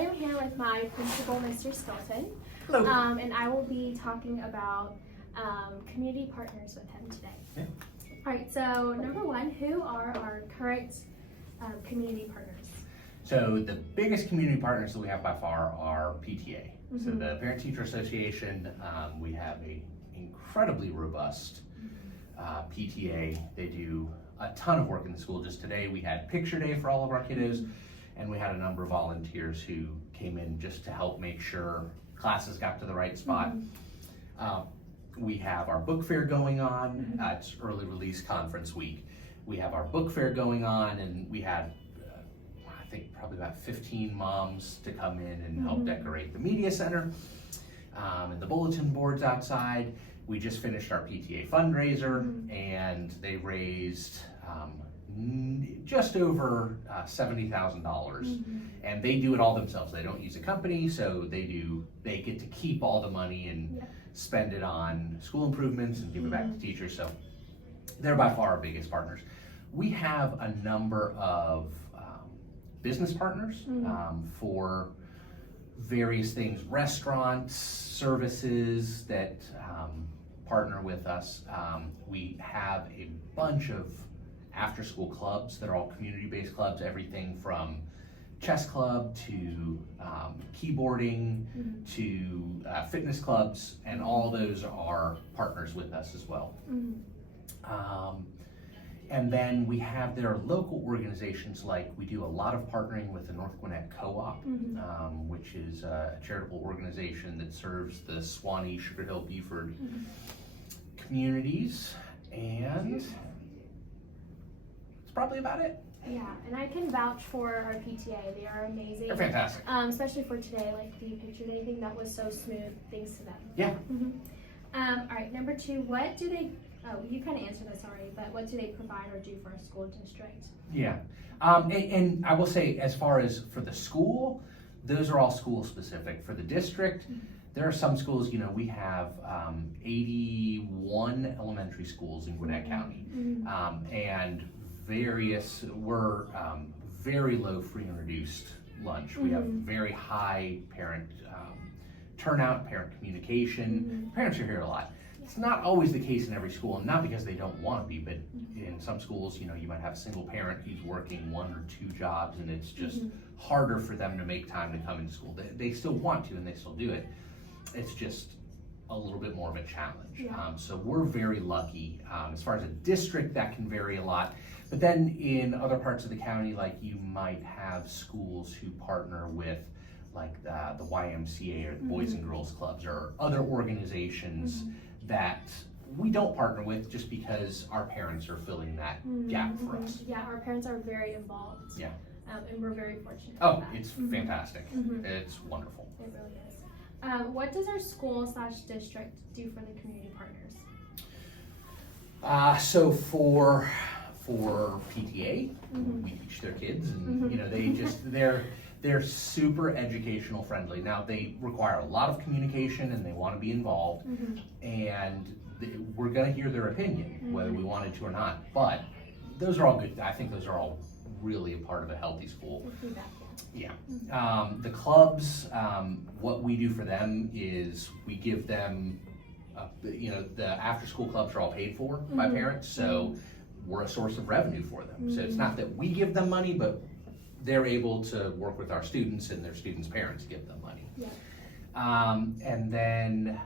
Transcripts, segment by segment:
I am here with my principal, Mr. Skelton. Hello. And I will be talking about community partners with him today. Yeah. All right, so number one, who are our current community partners? So the biggest community partners that we have by far are PTA. Mm-hmm. So the Parent Teacher Association, we have a incredibly robust PTA. They do a ton of work in the school. Just today we had picture day for all of our kiddos, and we had a number of volunteers who came in just to help make sure classes got to the right spot. We have our book fair going on. It's early release conference week. We have our book fair going on, and we had I think probably about 15 moms to come in and help decorate the media center and the bulletin boards outside. We just finished our PTA fundraiser, and they raised just over $70,000, and they do it all themselves. They don't use a company, so they get to keep all the money and spend it on school improvements and give it back to teachers. So they're by far our biggest partners. We have a number of business partners for various things, restaurants, services that partner with us. We have a bunch of after-school clubs that are all community-based clubs, everything from chess club to keyboarding to fitness clubs, and all those are partners with us as well. And then we have their local organizations, like we do a lot of partnering with the North Gwinnett Co-op, which is a charitable organization that serves the Swanee, Sugar Hill, Beaufort communities, and that's probably about it. Yeah, and I can vouch for our PTA. They are amazing. They're fantastic. Especially for today, like the picture day thing, that was so smooth, thanks to them. Yeah. All right, number two, what do they, you kind of answered this already, but what do they provide or do for our school district? Yeah, and I will say, as far as for the school, those are all school specific. For the district, there are some schools, we have 81 elementary schools in Gwinnett County, and we're very low free and reduced lunch. We have very high parent turnout, parent communication. Parents are here a lot. It's not always the case in every school, and not because they don't want to be, but in some schools, you might have a single parent who's working 1 or 2 jobs, and it's just harder for them to make time to come into school. They still want to, and they still do it. It's just a little bit more of a challenge. So we're very lucky. As far as a district, that can vary a lot. But then in other parts of the county, like you might have schools who partner with like the YMCA or the Boys and Girls Clubs or other organizations that we don't partner with just because our parents are filling that gap for us. Yeah, our parents are very involved. Yeah. And we're very fortunate. Oh, it's fantastic. It's wonderful. It really is. What does our school/district do for the community partners? So for PTA, we teach their kids, and they're super educational friendly. Now they require a lot of communication, and they want to be involved, and we're going to hear their opinion whether we wanted to or not. But those are all good. I think those are all really a part of a healthy school. Yeah. The clubs, what we do for them is we give them, the after school clubs are all paid for by parents, so we're a source of revenue for them. So it's not that we give them money, but they're able to work with our students, and their students' parents give them money. And then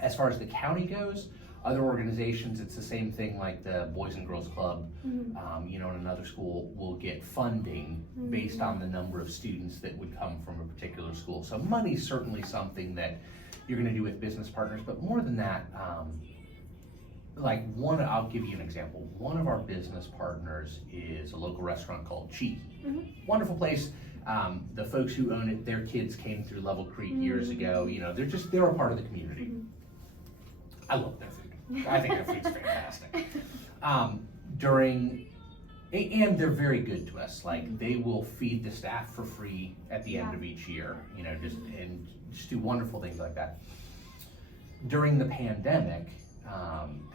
as far as the county goes, other organizations, it's the same thing, like the Boys and Girls Club, in another school will get funding based on the number of students that would come from a particular school. So money's certainly something that you're gonna do with business partners, but more than that, I'll give you an example. One of our business partners is a local restaurant called Cheeky. Wonderful place. The folks who own it, their kids came through Level Creek years ago. They're a part of the community. I love their food. I think their food's fantastic. And they're very good to us. Like, they will feed the staff for free at the end of each year, just do wonderful things like that. During the pandemic,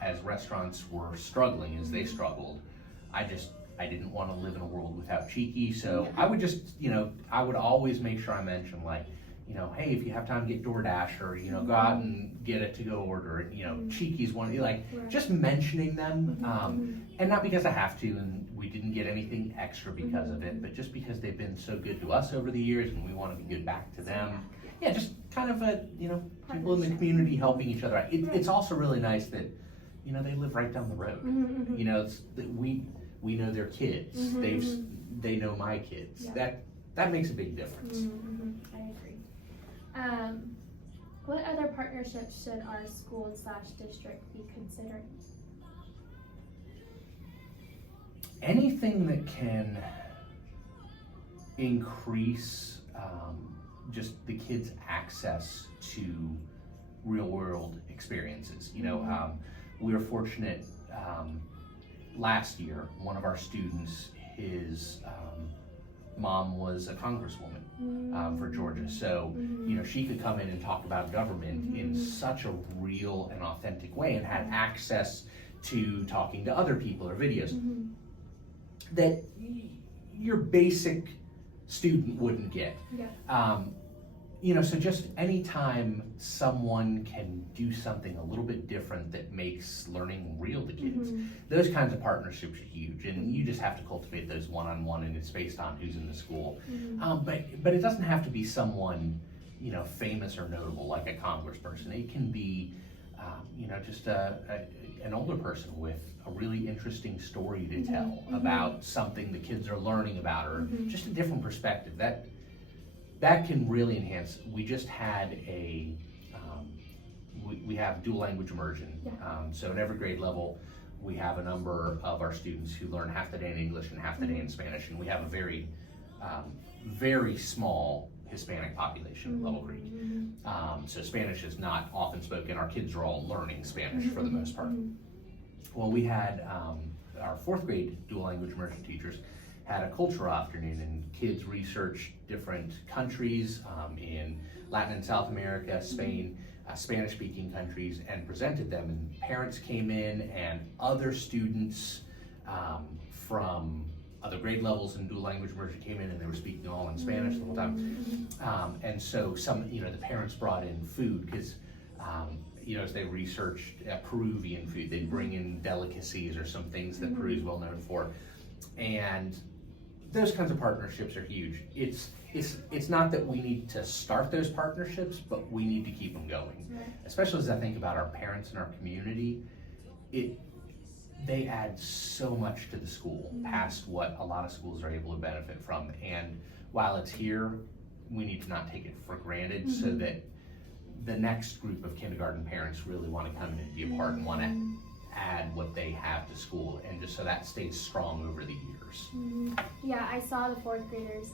as restaurants were struggling, as they struggled, I just I didn't want to live in a world without Cheeky, so I would just, I would always make sure I mention like, hey, if you have time, get DoorDash, or, go out and get a to-go order, Cheeky's one, like, Right. just mentioning them, and not because I have to, and we didn't get anything extra because of it, but just because they've been so good to us over the years, and we want to be good back to them. Yeah, just kind of a, people in the community helping each other out. It's also really nice that, they live right down the road. It's that we know their kids. They know my kids. Yeah. That makes a big difference. I agree. What other partnerships should our school/district be considering? Anything that can increase just the kids' access to real world experiences. We were fortunate last year, one of our students, his mom was a congresswoman for Georgia. So, she could come in and talk about government in such a real and authentic way, and had access to talking to other people or videos that your basic student wouldn't get. So just anytime someone can do something a little bit different that makes learning real to kids, those kinds of partnerships are huge, and you just have to cultivate those one-on-one, and it's based on who's in the school. But it doesn't have to be someone, famous or notable like a congressperson. It can be, just an older person with a really interesting story to tell about something the kids are learning about, or just a different perspective. That can really enhance. We just had we have dual language immersion. So at every grade level, we have a number of our students who learn half the day in English and half the day in Spanish, and we have a very, very small Hispanic population at level grade. So Spanish is not often spoken. Our kids are all learning Spanish for the most part. Well, we had our fourth grade dual language immersion teachers had a cultural afternoon, and kids researched different countries in Latin and South America, Spain, Spanish-speaking countries, and presented them. And parents came in, and other students from other grade levels in dual language immersion came in, and they were speaking all in Spanish the whole time. And so the parents brought in food, because as they researched Peruvian food, they'd bring in delicacies or some things that Peru is well known for. And those kinds of partnerships are huge. It's not that we need to start those partnerships, but we need to keep them going. Especially as I think about our parents and our community, they add so much to the school past what a lot of schools are able to benefit from. And while it's here, we need to not take it for granted, so that the next group of kindergarten parents really want to come in and be a part and want to add what they have to school, and just so that stays strong over the years. Yeah, I saw the fourth graders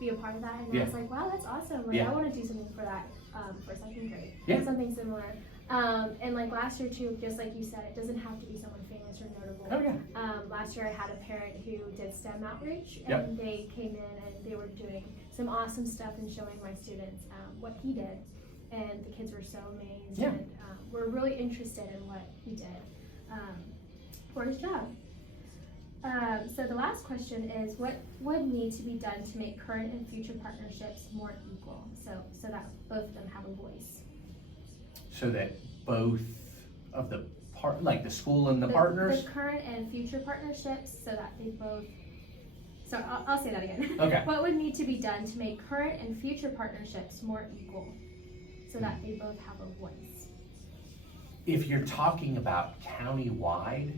be a part of that, and I was like, wow, that's awesome. Like, I want to do something for that for second grade, something similar. And like last year too, just like you said, it doesn't have to be someone famous or notable. Last year I had a parent who did STEM outreach, and they came in and they were doing some awesome stuff and showing my students what he did, and the kids were so amazed and were really interested in what he did for his job. So the last question is, what would need to be done to make current and future partnerships more equal, so that both of them have a voice? So that both of the like the school and the partners? The current and future partnerships, so that they both, so I'll say that again. Okay. What would need to be done to make current and future partnerships more equal, so that they both have a voice? If you're talking about county-wide,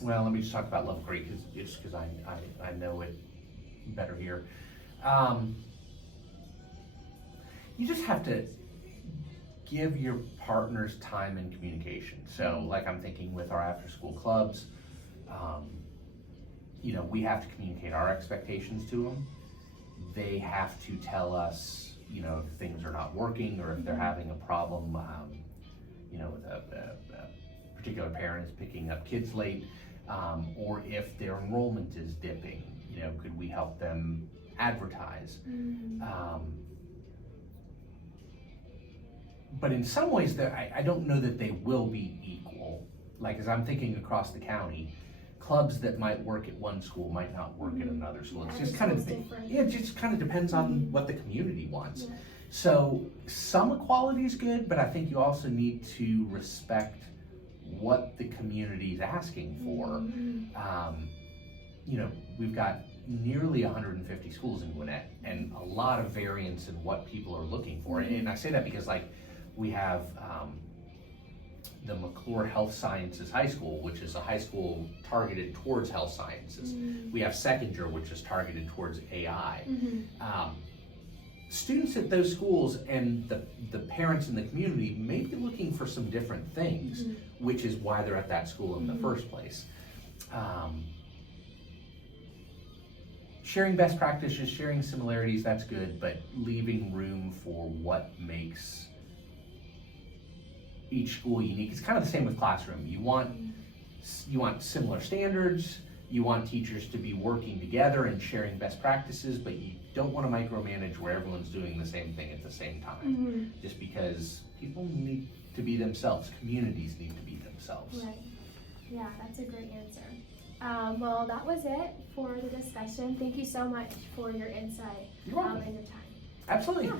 well, let me just talk about level grade, because I know it better here. You just have to give your partners time and communication. So, like, I'm thinking with our after-school clubs, we have to communicate our expectations to them. They have to tell us, if things are not working, or if they're having a problem, with a particular parent is picking up kids late, or if their enrollment is dipping, could we help them advertise? But in some ways, I don't know that they will be equal. like, as I'm thinking across the county, clubs that might work at one school might not work at another school. It's just kind of, it just kind of depends on what the community wants. Yeah. So some equality is good, but I think you also need to respect what the community is asking for. You know, we've got nearly 150 schools in Gwinnett and a lot of variance in what people are looking for. And I say that because, like, we have the McClure Health Sciences High School, which is a high school targeted towards health sciences. We have Sechinger, which is targeted towards AI. Students at those schools and the parents in the community may be looking for some different things, which is why they're at that school in the first place. Sharing best practices, sharing similarities, that's good, but leaving room for what makes each school unique. It's kind of the same with classroom. You want similar standards, you want teachers to be working together and sharing best practices, but you don't want to micromanage where everyone's doing the same thing at the same time. Just because people need to be themselves, communities need to be themselves. Right. Yeah, that's a great answer. Well, that was it for the discussion. Thank you so much for your insight and your time. Absolutely. Yeah,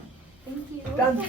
thank you. Done.